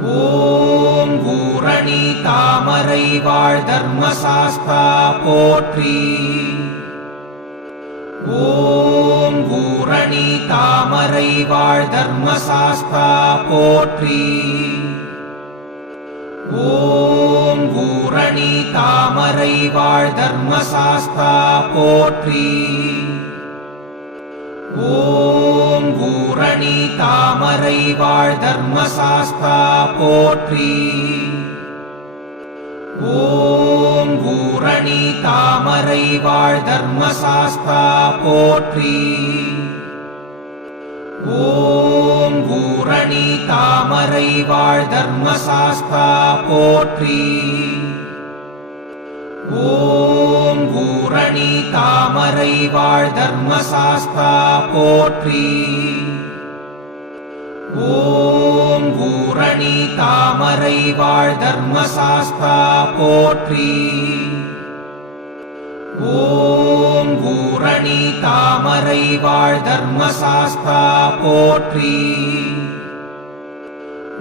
ஓம் பூரணி தாமரை வாழ் தர்மசாஸ்தா போற்றி. ஓம் பூரணி தாமரை வாழ் தர்மசாஸ்தா போற்றி. ஓம் பூரணி தாமரை வாழ் தர்மசாஸ்தா போற்றி. ஓம் பூரணி தாமரை வாழ் தர்மசாஸ்தா போற்றி. ஓம் பூரணி தாமரை வாழ் தர்மசாஸ்தா போற்றி. ஓம் பூரணி தாமரை வாழ் தர்மசாஸ்தா போற்றி. ஓம் பூரணி தாமரை வாழ் தர்மசாஸ்தா போற்றி. ஓம் பூரணி தாமரை வாழ் தர்மசாஸ்தா போற்றி. ஓம் பூரணி தாமரை வாழ் தர்மசாஸ்தா போற்றி.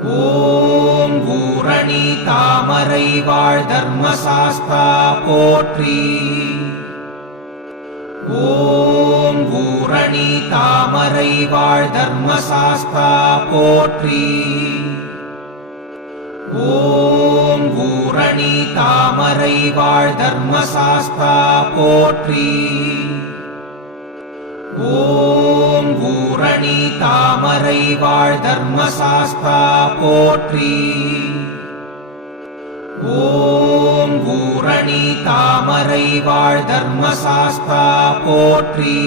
ஓம் கணி தாமரை வாழ் தர்மசாஸ்தா போற்றி. ஓம் பூரணி தாமரை வாழ் தர்மசாஸ்தா போற்றி. ஓம் பூரணி தாமரை வாழ் தர்மசாஸ்தா போற்றி. ஓம் பூரணி தாமரை வாழ் தர்மசாஸ்தா போற்றி. ஓம் பூரணி தாமரை வாழ் தர்மசாஸ்தா போற்றி.